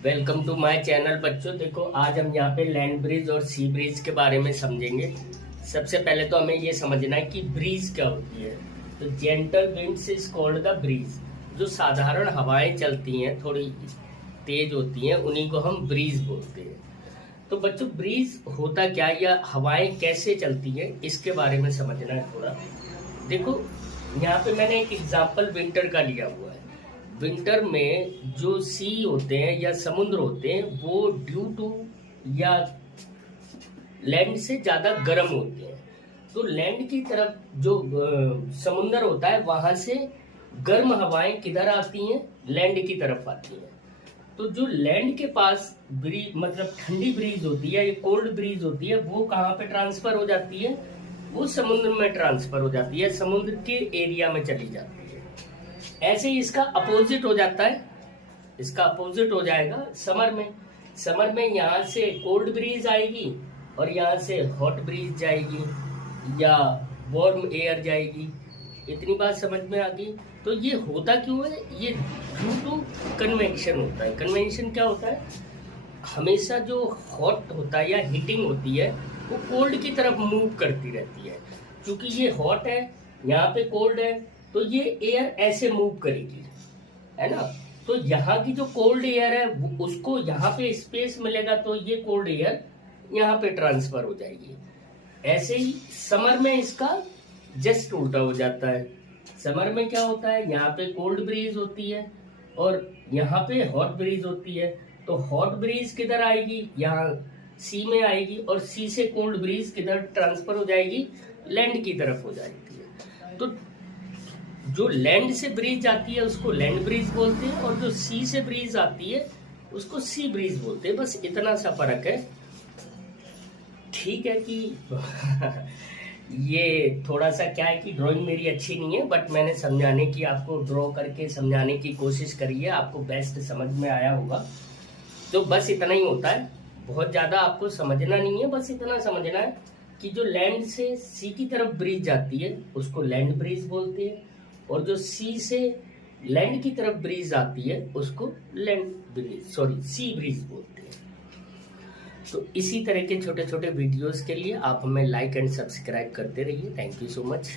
Welcome to my channel बच्चों। देखो आज हम यहाँ पे लैंड ब्रिज और सी ब्रिज के बारे में समझेंगे। सबसे पहले तो हमें ये समझना है कि ब्रीज क्या होती है। तो gentle winds is called the breeze. जो साधारण हवाएं चलती हैं, थोड़ी तेज होती हैं, उन्हीं को हम ब्रीज बोलते हैं। तो बच्चों ब्रीज होता क्या या हवाएं कैसे चलती हैं, इसके बारे में समझना है थोड़ा। देखो यहाँ पे मैंने एक एग्जाम्पल विंटर का लिया हुआ है। विंटर में जो सी होते हैं या समुद्र होते हैं वो ड्यू टू या लैंड से ज्यादा गर्म होते हैं। तो लैंड की तरफ जो समुद्र होता है वहां से गर्म हवाएं किधर आती हैं, लैंड की तरफ आती हैं। तो जो लैंड के पास ब्रीज मतलब ठंडी ब्रीज होती है या कोल्ड ब्रीज होती है, वो कहाँ पे ट्रांसफर हो जाती है, वो समुद्र में ट्रांसफर हो जाती है, समुद्र के एरिया में चली जाती है। ऐसे ही इसका अपोजिट हो जाता है, इसका अपोजिट हो जाएगा समर में। समर में यहाँ से कोल्ड ब्रीज आएगी और यहाँ से हॉट ब्रीज जाएगी या वार्म एयर जाएगी। इतनी बात समझ में आ गई। तो ये होता क्यों है, ये ड्यू टू कन्वेक्शन होता है। कन्वेक्शन क्या होता है, हमेशा जो हॉट होता है या हीटिंग होती है वो कोल्ड की तरफ मूव करती रहती है। क्योंकि ये हॉट है, यहाँ पे कोल्ड है, तो ये एयर ऐसे मूव करेगी, है ना। तो यहाँ की जो कोल्ड एयर है उसको यहाँ पे स्पेस मिलेगा, तो ये कोल्ड एयर यहाँ पे ट्रांसफर हो जाएगी। ऐसे ही समर में इसका जस्ट उल्टा हो जाता है। समर में क्या होता है, यहाँ पे कोल्ड ब्रीज होती है और यहाँ पे हॉट ब्रीज होती है। तो हॉट ब्रीज किधर आएगी, यहाँ सी में आएगी और सी से कोल्ड ब्रीज किधर ट्रांसफर हो जाएगी, लैंड की तरफ हो जाती है। तो जो लैंड से ब्रीज आती है उसको लैंड ब्रीज बोलते हैं और जो सी से ब्रीज आती है उसको सी ब्रीज बोलते हैं। बस इतना सा फर्क है। ठीक है कि ये थोड़ा सा क्या है कि ड्राइंग मेरी अच्छी नहीं है, बट मैंने समझाने की, आपको ड्रॉ करके समझाने की कोशिश करी है। आपको बेस्ट समझ में आया होगा। तो बस इतना ही होता है, बहुत ज्यादा आपको समझना नहीं है। बस इतना समझना है कि जो लैंड से सी की तरफ ब्रीज जाती है उसको लैंड ब्रीज बोलते हैं और जो सी से लैंड की तरफ ब्रीज आती है उसको सी ब्रीज बोलते हैं। तो इसी तरह के छोटे छोटे वीडियोस के लिए आप हमें लाइक एंड सब्सक्राइब करते रहिए। Thank you so much.